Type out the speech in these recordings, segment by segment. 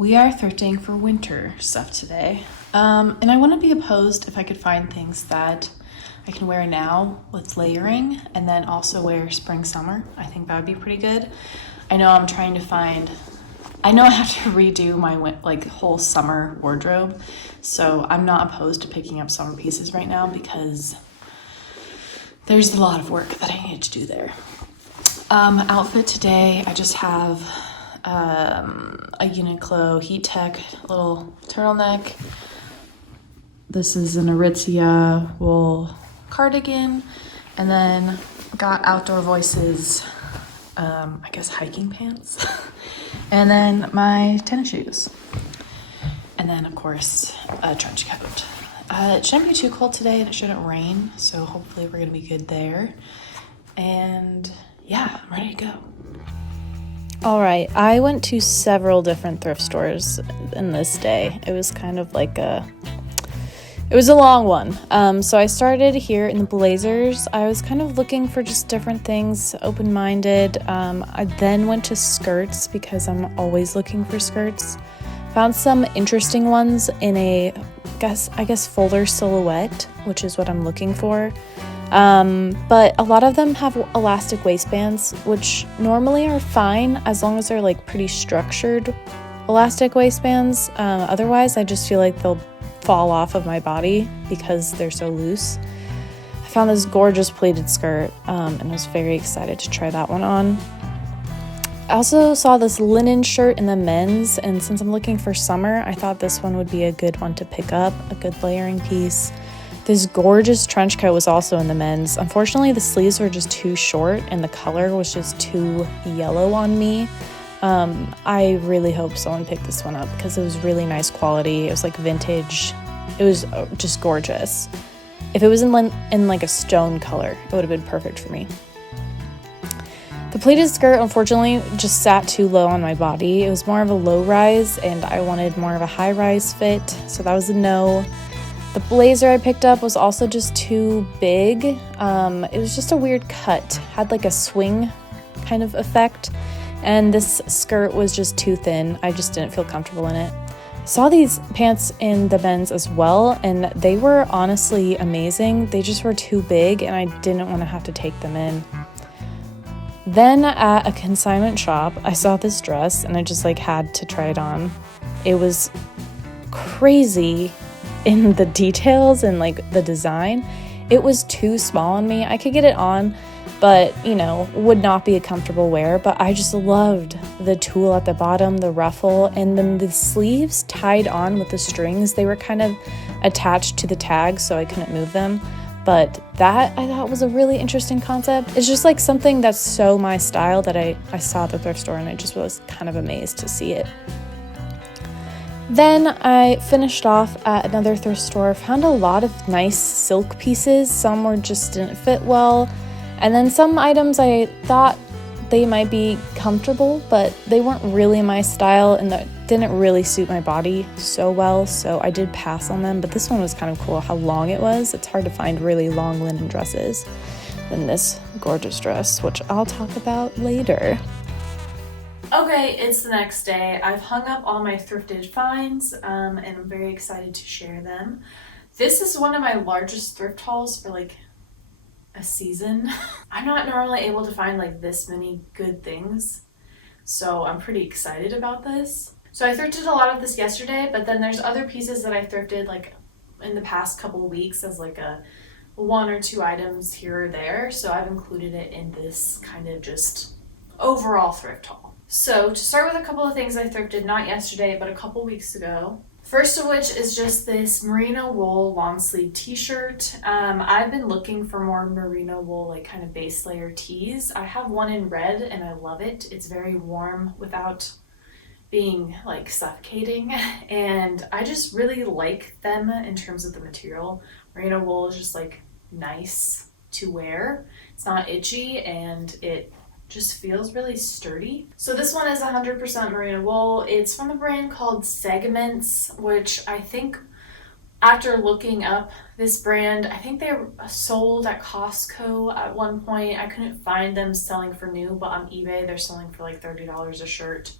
We are thrifting for winter stuff today. And I wouldn't be opposed if I could find things that I can wear now with layering and then also wear spring, summer. I think that would be pretty good. I know I have to redo my whole summer wardrobe. So I'm not opposed to picking up summer pieces right now because there's a lot of work that I need to do there. Outfit today, I just have a Uniqlo Heat Tech little turtleneck. This is an Aritzia wool cardigan, and then got Outdoor Voices, hiking pants, and then my tennis shoes, and then of course a trench coat. It shouldn't be too cold today, and it shouldn't rain, so hopefully we're gonna be good there. And yeah, I'm ready to go. All right, I went to several different thrift stores in this day. It was kind of like it was a long one. So I started here in the blazers. I was kind of looking for just different things, open-minded. I then went to skirts because I'm always looking for skirts. Found some interesting ones in I guess fuller silhouette, which is what I'm looking for. But a lot of them have elastic waistbands, which normally are fine as long as they're like pretty structured elastic waistbands. Otherwise, I just feel like they'll fall off of my body because they're so loose. I found this gorgeous pleated skirt, and was very excited to try that one on. I also saw this linen shirt in the men's, and since I'm looking for summer, I thought this one would be a good one to pick up, a good layering piece. This gorgeous trench coat was also in the men's. Unfortunately, the sleeves were just too short and the color was just too yellow on me. I really hope someone picked this one up because it was really nice quality. It was like vintage. It was just gorgeous. If it was in like a stone color, it would have been perfect for me. The pleated skirt, unfortunately, just sat too low on my body. It was more of a low rise and I wanted more of a high rise fit, so that was a no. The blazer I picked up was also just too big. It was just a weird cut, had like a swing kind of effect, and this skirt was just too thin. I just didn't feel comfortable in it. I saw these pants in the men's as well, and they were honestly amazing. They just were too big, and I didn't want to have to take them in. Then at a consignment shop, I saw this dress, and I just had to try it on. It was crazy in the details and the design. It was too small on me. I could get it on, but would not be a comfortable wear. But I just loved the tulle at the bottom, the ruffle, and then the sleeves tied on with the strings. They were kind of attached to the tags, so I couldn't move them. But that I thought was a really interesting concept. It's just something that's so my style that I saw at the thrift store, and I just was kind of amazed to see it. Then I finished off at another thrift store, found a lot of nice silk pieces. Some just didn't fit well. And then some items I thought they might be comfortable, but they weren't really my style and that didn't really suit my body so well. So I did pass on them, but this one was kind of cool how long it was. It's hard to find really long linen dresses than this gorgeous dress, which I'll talk about later. Okay, it's the next day. I've hung up all my thrifted finds, and I'm very excited to share them. This is one of my largest thrift hauls for a season. I'm not normally able to find this many good things, so I'm pretty excited about this. So I thrifted a lot of this yesterday, but then there's other pieces that I thrifted in the past couple of weeks as a one or two items here or there. So I've included it in this kind of just overall thrift haul. So to start with a couple of things I thrifted, not yesterday, but a couple weeks ago. First of which is just this merino wool long sleeve t-shirt. I've been looking for more merino wool, kind of base layer tees. I have one in red and I love it. It's very warm without being suffocating. And I just really like them in terms of the material. Merino wool is just nice to wear. It's not itchy and it just feels really sturdy. So this one is 100% merino wool. It's from a brand called Segments, which I think after looking up this brand, I think they were sold at Costco at one point. I couldn't find them selling for new, but on eBay they're selling for $30 a shirt.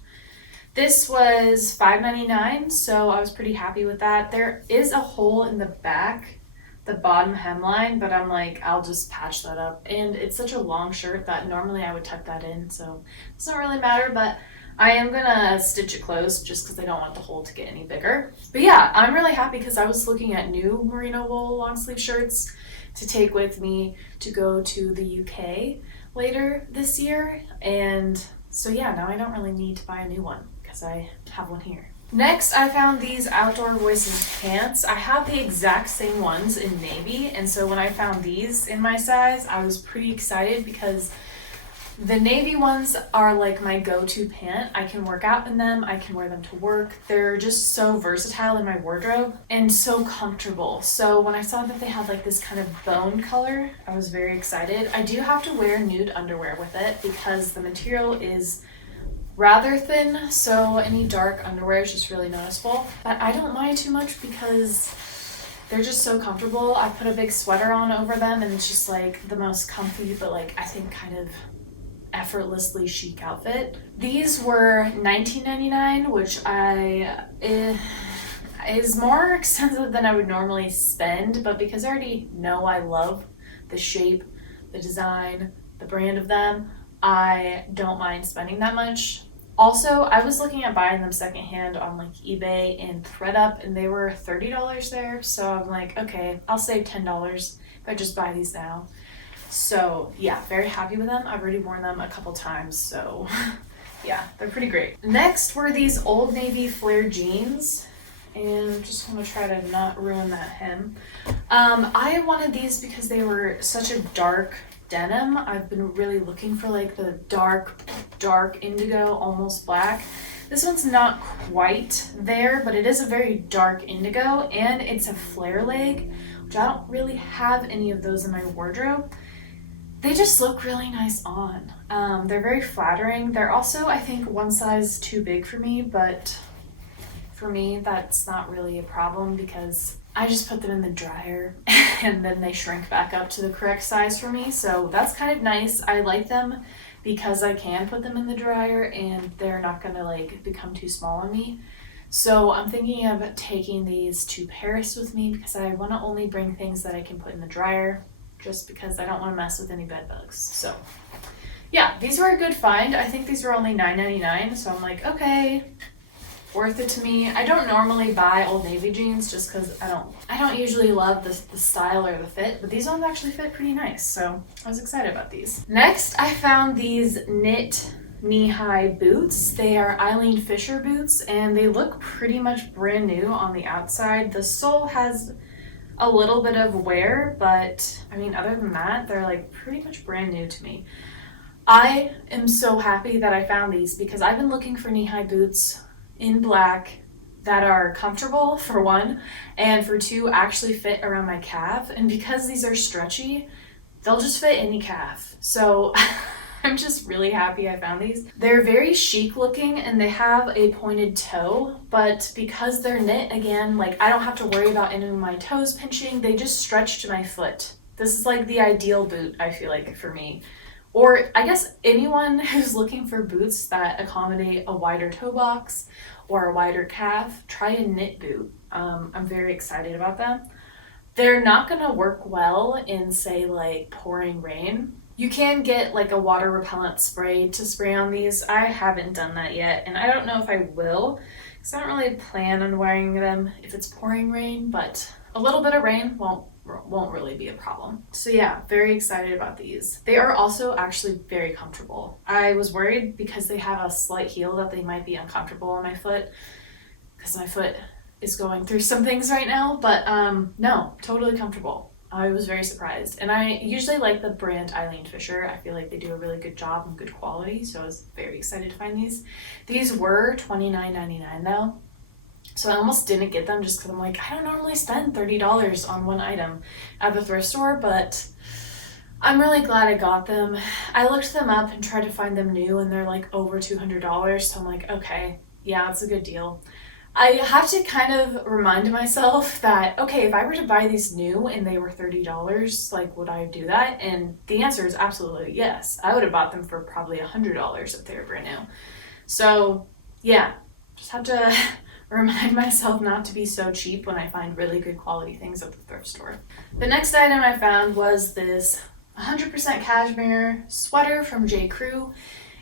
This was $5.99, so I was pretty happy with that. There is a hole in the back, the bottom hemline, but I'm like, I'll just patch that up. And it's such a long shirt that normally I would tuck that in, so it doesn't really matter, but I am gonna stitch it closed just because I don't want the hole to get any bigger. But yeah, I'm really happy because I was looking at new merino wool long sleeve shirts to take with me to go to the UK later this year. And so yeah, now I don't really need to buy a new one because I have one here. Next, I found these Outdoor Voices pants. I have the exact same ones in navy, and so when I found these in my size, I was pretty excited because the navy ones are like my go-to pant. I can work out in them, I can wear them to work. They're just so versatile in my wardrobe and so comfortable. So when I saw that they had like this kind of bone color, I was very excited. I do have to wear nude underwear with it because the material is rather thin, so any dark underwear is just really noticeable. But I don't mind too much because they're just so comfortable. I put a big sweater on over them and it's just like the most comfy, but like I think kind of effortlessly chic outfit. These were $19.99, which is more expensive than I would normally spend, but because I already know I love the shape, the design, the brand of them, I don't mind spending that much. Also, I was looking at buying them secondhand on like eBay and ThredUp, and they were $30 there, so I'm like, okay, I'll save $10 if I just buy these now. So yeah, very happy with them. I've already worn them a couple times, so yeah, they're pretty great. Next were these Old Navy flare jeans, and I'm just gonna try to not ruin that hem. I wanted these because they were such a dark denim. I've been really looking for like the dark indigo, almost black. This one's not quite there, but it is a very dark indigo, and it's a flare leg, which I don't really have any of those in my wardrobe. They just look really nice on. They're very flattering. They're also, I think, one size too big for me, but for me, that's not really a problem because I just put them in the dryer and then they shrink back up to the correct size for me. So that's kind of nice. I like them because I can put them in the dryer and they're not gonna like become too small on me. So I'm thinking of taking these to Paris with me because I want to only bring things that I can put in the dryer just because I don't want to mess with any bed bugs. So yeah, these were a good find. I think these were only $9.99, so I'm like, okay, worth it to me. I don't normally buy Old Navy jeans just because I don't usually love the style or the fit, but these ones actually fit pretty nice, so I was excited about these. Next, I found these knit knee-high boots. They are Eileen Fisher boots, and they look pretty much brand new on the outside. The sole has a little bit of wear, but I mean, other than that, they're like pretty much brand new to me. I am so happy that I found these because I've been looking for knee-high boots in black that are comfortable, for one, and for two, actually fit around my calf. And because these are stretchy, they'll just fit any calf. So I'm just really happy I found these. They're very chic looking and they have a pointed toe, but because they're knit, again, like I don't have to worry about any of my toes pinching. They just stretch to my foot. This is like the ideal boot, I feel like, for me. Or I guess anyone who's looking for boots that accommodate a wider toe box or a wider calf, try a knit boot. I'm very excited about them. They're not gonna work well in, say, like pouring rain. You can get like a water repellent spray to spray on these. I haven't done that yet, and I don't know if I will, because I don't really plan on wearing them if it's pouring rain, but a little bit of rain won't really be a problem. So yeah, very excited about these. They are also actually very comfortable. I was worried because they have a slight heel that they might be uncomfortable on my foot, because my foot is going through some things right now, but no, totally comfortable. I was very surprised. And I usually like the brand Eileen Fisher. I feel like they do a really good job and good quality, so I was very excited to find these. These were $29.99 though, so I almost didn't get them just because I'm like, I don't normally spend $30 on one item at the thrift store, but I'm really glad I got them. I looked them up and tried to find them new, and they're like over $200, so I'm like, okay, yeah, it's a good deal. I have to kind of remind myself that, okay, if I were to buy these new and they were $30, like, would I do that? And the answer is absolutely yes. I would have bought them for probably $100 if they were brand new. So yeah, just have to remind myself not to be so cheap when I find really good quality things at the thrift store. The next item I found was this 100% cashmere sweater from J. Crew.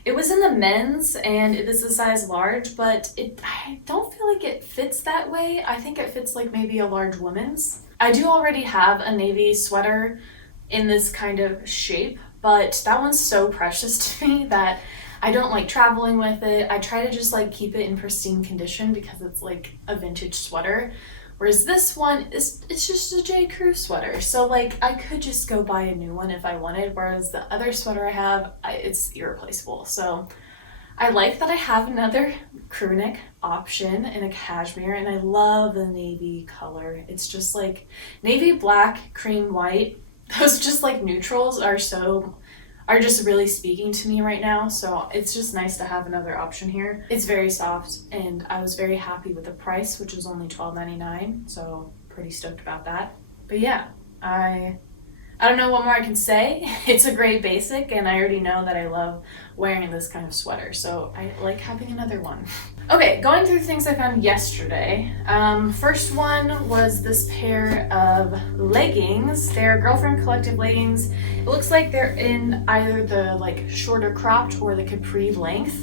It was in the men's and it is a size large, but I don't feel like it fits that way. I think it fits like maybe a large woman's. I do already have a navy sweater in this kind of shape, but that one's so precious to me that I don't like traveling with it. I try to just like keep it in pristine condition because it's like a vintage sweater. Whereas this one it's just a J. Crew sweater. So like I could just go buy a new one if I wanted, whereas the other sweater I have, it's irreplaceable. So I like that I have another crew neck option in a cashmere, and I love the navy color. It's just like navy, black, cream, white. Those just like neutrals are just really speaking to me right now, so it's just nice to have another option here. It's very soft, and I was very happy with the price, which was only $12.99, so pretty stoked about that. But yeah, I don't know what more I can say. It's a great basic, and I already know that I love wearing this kind of sweater, so I like having another one. Okay, going through things I found yesterday. First one was this pair of leggings. They're Girlfriend Collective leggings. It looks like they're in either the like shorter cropped or the capri length.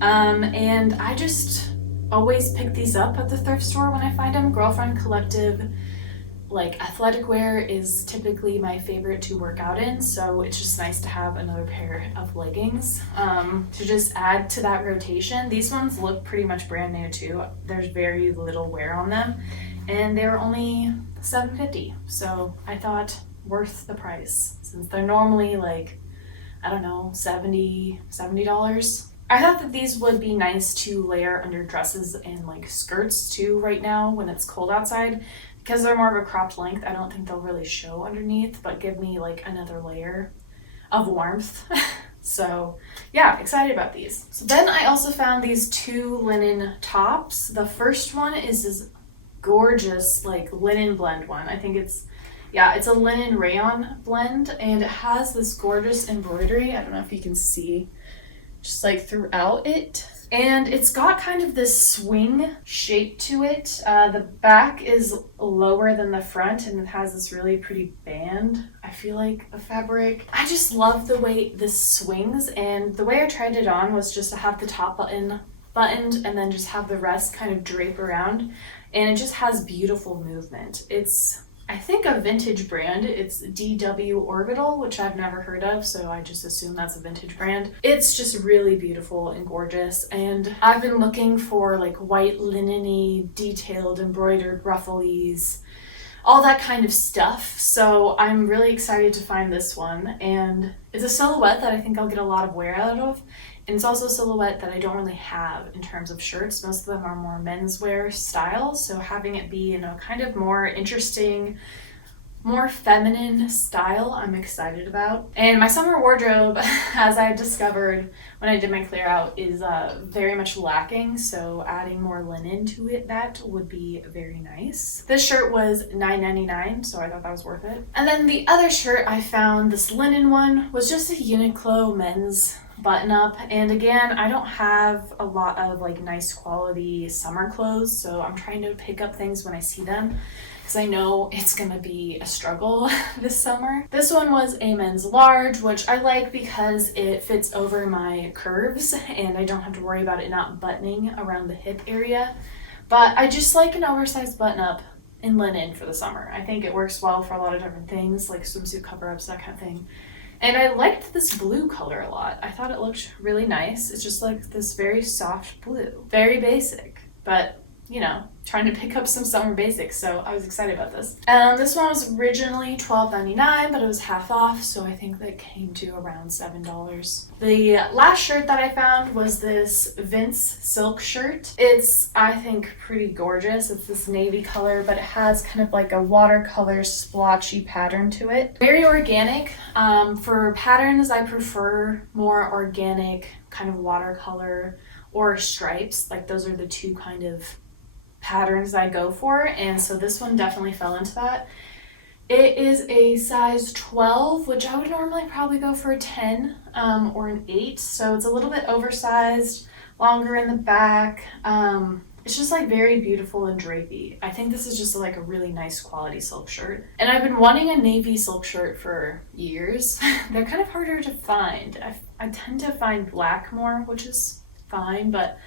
And I just always pick these up at the thrift store when I find them. Girlfriend Collective like athletic wear is typically my favorite to work out in, so it's just nice to have another pair of leggings to just add to that rotation. These ones look pretty much brand new too. There's very little wear on them, and they were only $7.50, so I thought worth the price since they're normally like, I don't know, $70. I thought that these would be nice to layer under dresses and like skirts too right now when it's cold outside. Because they're more of a cropped length, I don't think they'll really show underneath, but give me like another layer of warmth. So yeah, excited about these. So then I also found these two linen tops. The first one is this gorgeous like linen blend one. I think it's a linen rayon blend, and it has this gorgeous embroidery. I don't know if you can see, just like throughout it. And it's got kind of this swing shape to it. The back is lower than the front, and it has this really pretty band, I feel like, of fabric. I just love the way this swings, and the way I tried it on was just to have the top button buttoned and then just have the rest kind of drape around, and it just has beautiful movement. It's, I think, a vintage brand. It's DW Orbital, which I've never heard of, so I just assume that's a vintage brand. It's just really beautiful and gorgeous, and I've been looking for like white linen-y, detailed, embroidered ruffles, all that kind of stuff, so I'm really excited to find this one. And it's a silhouette that I think I'll get a lot of wear out of. And it's also a silhouette that I don't really have in terms of shirts. Most of them are more menswear style, so having it be in a kind of more interesting, more feminine style, I'm excited about. And my summer wardrobe, as I discovered when I did my clear out, is very much lacking, so adding more linen to it, that would be very nice. This shirt was $9.99, so I thought that was worth it. And then the other shirt I found, this linen one, was just a Uniqlo men's button up, and again, I don't have a lot of like nice quality summer clothes, so I'm trying to pick up things when I see them because I know it's gonna be a struggle this summer. This one was a men's large, which I like because it fits over my curves and I don't have to worry about it not buttoning around the hip area. But I just like an oversized button up in linen for the summer. I think it works well for a lot of different things, like swimsuit cover-ups, that kind of thing. And I liked this blue color a lot. I thought it looked really nice. It's just like this very soft blue. Very basic, but you know, trying to pick up some summer basics, so I was excited about this. This one was originally $12.99, but it was half off, so I think that came to around $7. The last shirt that I found was this Vince silk shirt. It's, I think, pretty gorgeous. It's this navy color, but it has kind of like a watercolor splotchy pattern to it. Very organic. For patterns, I prefer more organic kind of watercolor or stripes. Like those are the two kind of patterns I go for, and so this one definitely fell into that. It is a size 12, which I would normally probably go for a 10 or an 8, so it's a little bit oversized, longer in the back. It's just like very beautiful and drapey. I think this is just like a really nice quality silk shirt. And I've been wanting a navy silk shirt for years. They're kind of harder to find. I tend to find black more, which is fine, but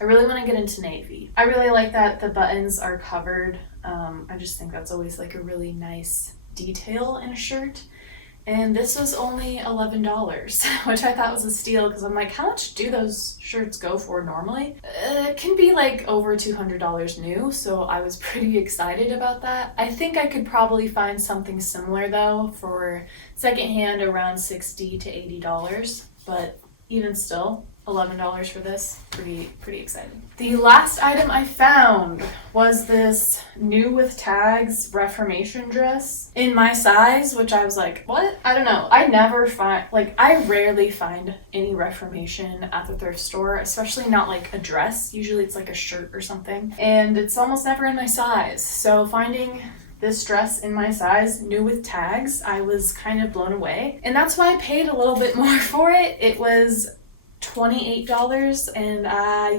I really want to get into navy. I really like that the buttons are covered. I just think that's always like a really nice detail in a shirt. And this was only $11, which I thought was a steal because I'm like, how much do those shirts go for normally? It can be like over $200 new, so I was pretty excited about that. I think I could probably find something similar though for secondhand around $60 to $80, but even still, $11 for this, pretty excited. The last item I found was this new with tags Reformation dress in my size, which I was like, what? I don't know. I rarely find any Reformation at the thrift store, especially not like a dress. Usually it's like a shirt or something, and it's almost never in my size. So finding this dress in my size, new with tags, I was kind of blown away. And that's why I paid a little bit more for it. It was $28, and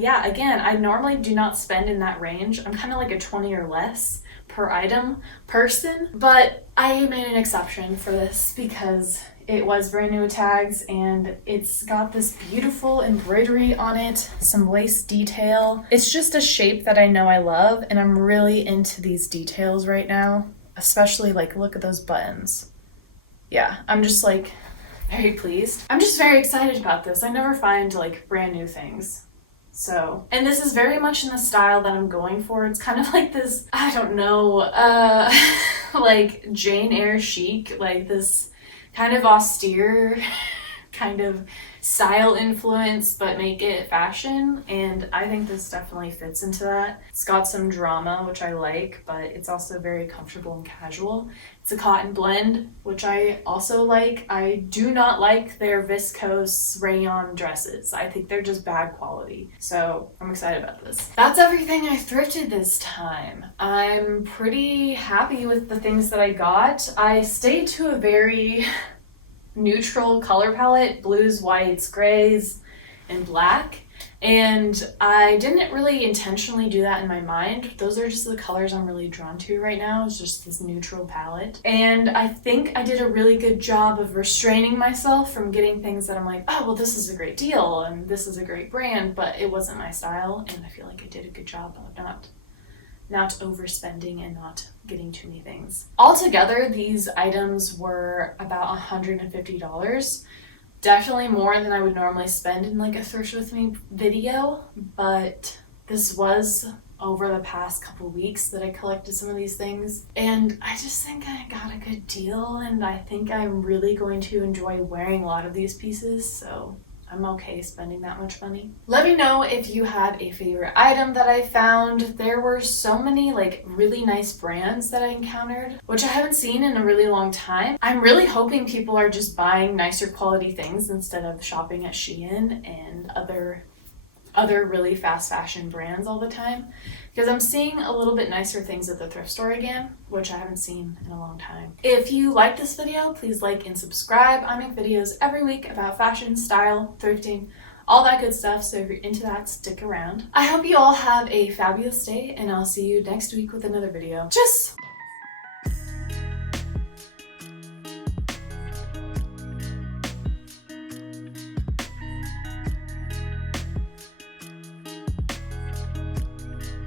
yeah, again, I normally do not spend in that range. I'm kind of like a 20 or less per item person, but I made an exception for this because it was brand new with tags, and it's got this beautiful embroidery on it, some lace detail. It's just a shape that I know I love, and I'm really into these details right now, especially like look at those buttons. Yeah, I'm just like very pleased. I'm just very excited about this. I never find like brand new things. So, and this is very much in the style that I'm going for. It's kind of like this, I don't know, like Jane Eyre chic, like this kind of austere kind of style influence, but make it fashion. And I think this definitely fits into that. It's got some drama, which I like, but it's also very comfortable and casual. It's a cotton blend, which I also like. I do not like their viscose rayon dresses. I think they're just bad quality. So I'm excited about this. That's everything I thrifted this time. I'm pretty happy with the things that I got. I stayed to a very neutral color palette, blues, whites, grays, and black. And I didn't really intentionally do that in my mind. Those are just the colors I'm really drawn to right now. It's just this neutral palette. And I think I did a really good job of restraining myself from getting things that I'm like, oh, well, this is a great deal and this is a great brand, but it wasn't my style. And I feel like I did a good job of not overspending and not getting too many things. Altogether, these items were about $150. Definitely more than I would normally spend in like a Thrift With Me video, but this was over the past couple weeks that I collected some of these things, and I just think I got a good deal, and I think I'm really going to enjoy wearing a lot of these pieces, so I'm okay spending that much money. Let me know if you had a favorite item that I found. There were so many like really nice brands that I encountered, which I haven't seen in a really long time. I'm really hoping people are just buying nicer quality things instead of shopping at Shein and other really fast fashion brands all the time, because I'm seeing a little bit nicer things at the thrift store again, which I haven't seen in a long time. If you like this video, please like and subscribe. I make videos every week about fashion, style, thrifting, all that good stuff, so if you're into that, stick around. I hope you all have a fabulous day, and I'll see you next week with another video. Tschüss!